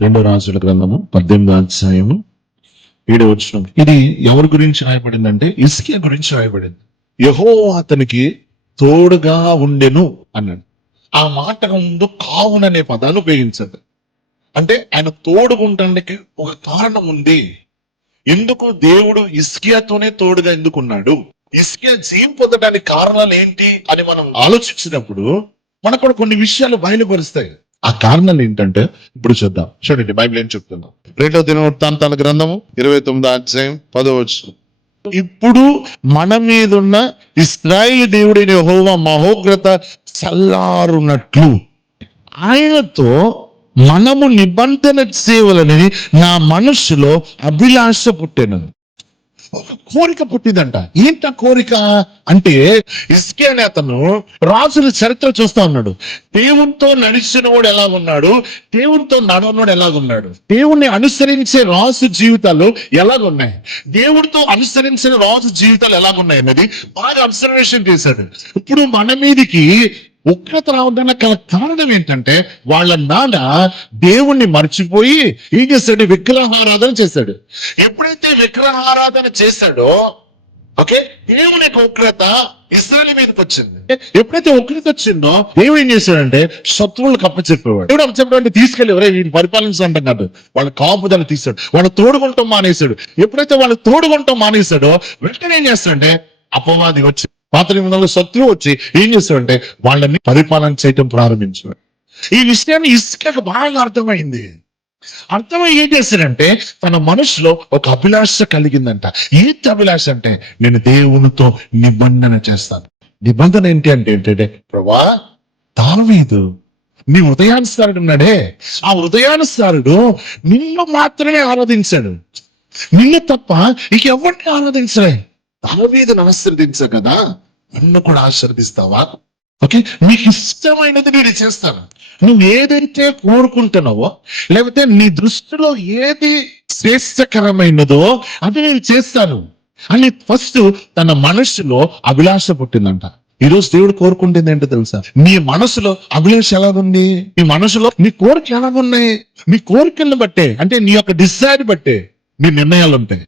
రెండో రాజుల గ్రంథము 18వ అధ్యాయము 7వ వచనం. ఇది ఎవరి గురించి రాయబడిందంటే హిజ్కియా గురించి రాయబడింది. యెహోవా అతనికి తోడుగా ఉండెను అన్నాడు. ఆ మాట ముందు కావుననే పదాన్ని ఉపయోగించదు. అంటే ఆయన తోడుగుంటానికి ఒక కారణం ఉంది. ఎందుకు దేవుడు హిజ్కియాతోనే తోడుగా ఎందుకున్నాడు, హిజ్కియా జయం పొందడానికి కారణాలు ఏంటి అని మనం ఆలోచించినప్పుడు మనకు కూడా కొన్ని విషయాలు బయలుపరుస్తాయి. ఆ కారణాలు ఏంటంటే ఇప్పుడు చూద్దాం. చూడండి, బైబిల్ ఏం చెప్తుందో. రెండవ దినవృత్తాంతాల గ్రంథము 29వ అధ్యాయం 10వ వచనం. ఇప్పుడు మన మీదున్న ఇశ్రాయేలు దేవుడైన యెహోవా మహోగ్రత చల్లారునట్లు ఆయనతో మనము నిబంధన చేయవలనని నా మనస్సులో అభిలాష పుట్టెను. ఒక కోరిక పుట్టిందంట. ఏంట కోరిక అంటే, హిజ్కియా అనే అతను రాజుల చరిత్ర చూస్తా ఉన్నాడు. దేవునితో నడిచిన వాడు ఎలాగున్నాడు, దేవునితో నడవనోడు ఎలాగున్నాడు, దేవుణ్ణి అనుసరించే రాజు జీవితాలు ఎలాగున్నాయి, దేవుడితో అనుసరించిన రాజు జీవితాలు ఎలాగున్నాయి అనేది బాగా అబ్జర్వేషన్ చేశాడు. ఇప్పుడు మన మీదికి ఉగ్రత రావడానికి గల కారణం ఏంటంటే, వాళ్ళ నాన్న దేవుణ్ణి మర్చిపోయి ఏం చేశాడు, విగ్రహారాధన చేశాడు. ఎప్పుడైతే విగ్రహారాధన చేశాడో ఓకే, దేవుని యొక్క ఉగ్రత ఇశ్రాయేలు మీదకి వచ్చింది. ఎప్పుడైతే ఉగ్రత వచ్చిందో దేవుడు ఏం చేశాడంటే శత్రువులకు అప్పచెప్పేవాడు. దేవుడు అప్పచెప్పడం తీసుకెళ్ళి ఎవరే వీడిని పరిపాలించడం కాదు, వాళ్ళ కాపుదల తీశాడు, వాళ్ళ తోడుగుంటాం మానేశాడు. ఎప్పుడైతే వాళ్ళు తోడుగుంటాం మానేశాడో వెంటనే ఏం చేస్తాడంటే అపవాది వచ్చి పాత నిబంధనలో శత్రువు వచ్చి ఏం చేస్తాడంటే వాళ్ళని పరిపాలన చేయటం ప్రారంభించాడు. ఈ విషయాన్ని హిజ్కియాకు బాగా అర్థమైంది. అర్థమై ఏం చేశాడంటే తన మనసులో ఒక అభిలాష కలిగిందంట. ఏంటి అభిలాష అంటే, నేను దేవునితో నిబంధన చేస్తాను. నిబంధన ఏంటి అంటే ఏంటంటే, ప్రభా దావీదు నీ హృదయానుసారుడు ఉన్నాడే, ఆ హృదయానుసారుడు నిన్ను మాత్రమే ఆరాధించాడు, నిన్ను తప్ప ఇంకెవరిని ఆరాధించలే. దావీదును ఆశీర్వదించా కదా, నన్ను కూడా ఆశీర్వదిస్తావా? ఓకే, నీకు ఇష్టమైనది నేను చేస్తాను. నువ్వు ఏదైతే కోరుకుంటున్నావో, లేకపోతే నీ దృష్టిలో ఏది శ్రేష్టకరమైనదో అది నేను చేస్తాను అని ఫస్ట్ తన మనసులో అభిలాష పుట్టిందంట. ఈరోజు దేవుడు కోరుకుంటుంది ఏంటో తెలుసా? నీ మనసులో అభిలాష ఎలాగుంది, నీ మనసులో నీ కోరిక ఎలాగున్నాయి. నీ కోరికలను బట్టే, అంటే నీ యొక్క డిజైర్ బట్టే నీ నిర్ణయాలు ఉంటాయి.